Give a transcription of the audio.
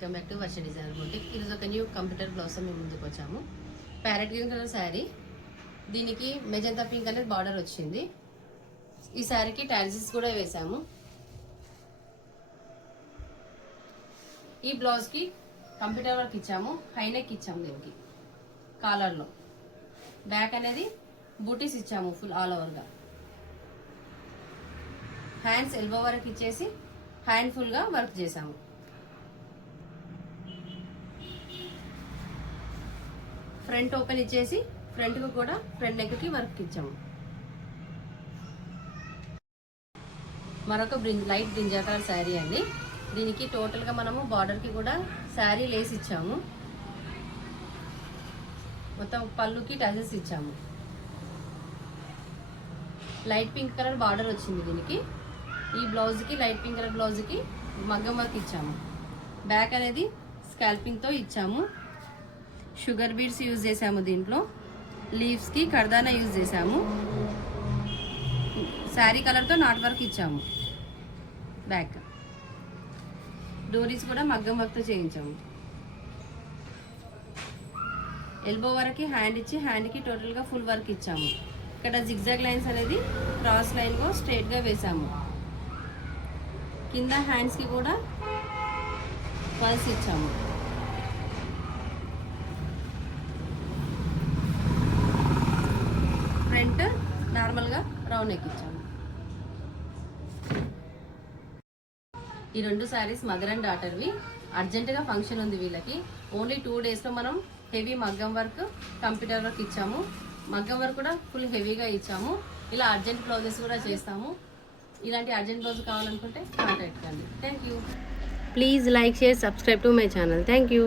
Welcome back to Varsha designer boutique. ఈరోజు ఒక new computer blouse మేము ముందుకు వచ్చాము. ప్యారెట్ గ్రీన్ కలర్ శారీ, దీనికి మెజంతా పింక్ అనేది బార్డర్ వచ్చింది. ఈ శారీకి టాజిల్స్ కూడా వేసాము. ఈ బ్లౌజ్కి కంప్యూటర్ వర్క్ ఇచ్చాము, హై నెక్ ఇచ్చాము. దీనికి కాలర్లో బ్యాక్ అనేది బూటీస్ ఇచ్చాము ఫుల్ ఆల్ ఓవర్గా. హ్యాండ్స్ ఎల్బో వరకు ఇచ్చేసి హ్యాండ్ ఫుల్గా వర్క్ చేసాము. ఫ్రంట్ ఓపెన్ ఇచ్చేసి ఫ్రంట్కు కూడా ఫ్రంట్ నెక్కి వర్క్ ఇచ్చాము. మరొక లైట్ బ్రింజా కలర్ శారీ అండి. దీనికి టోటల్గా మనము బార్డర్కి కూడా శారీ లేస్ ఇచ్చాము. మొత్తం పళ్ళుకి టజల్స్ ఇచ్చాము. లైట్ పింక్ కలర్ బార్డర్ వచ్చింది దీనికి. ఈ బ్లౌజ్కి లైట్ పింక్ కలర్ బ్లౌజ్కి మగ్గం వర్క్ ఇచ్చాము. బ్యాక్ అనేది స్కాల్పింగ్తో ఇచ్చాము. షుగర్ బీడ్స్ యూజ్ చేసాము. దీంట్లో లీవ్స్కి కర్దానా యూజ్ చేసాము. శారీ కలర్తో నాట్ వర్క్ ఇచ్చాము. బ్యాక్ డోరీస్ కూడా మగ్గం వర్క్తో చేయించాము. ఎల్బో వరకు హ్యాండ్ ఇచ్చి హ్యాండ్కి టోటల్గా ఫుల్ వర్క్ ఇచ్చాము. ఇక్కడ జిగ్జాగ్ లైన్స్ అనేది క్రాస్ లైన్గా స్ట్రైట్గా వేసాము. కింద హ్యాండ్స్కి కూడా పల్స్ ఇచ్చాము. ఫ్రంట్ నార్మల్గా రౌండ్ నెక్ ఇచ్చాము. ఈ రెండు శారీస్ మదర్ అండ్ డాటర్వి. అర్జెంటుగా ఫంక్షన్ ఉంది వీళ్ళకి. ఓన్లీ 2 డేస్లో మనం హెవీ మగ్గం వర్క్ కంప్యూటర్ వర్క్ ఇచ్చాము. మగ్గం వర్క్ కూడా ఫుల్ హెవీగా ఇచ్చాము. ఇలా అర్జెంట్ బ్లౌజెస్ కూడా చేస్తాము. ఇలాంటి అర్జెంట్ బ్లౌజ్ కావాలనుకుంటే కాంటాక్ట్ కండి. Thank you. Please like, share, subscribe to my channel. Thank you.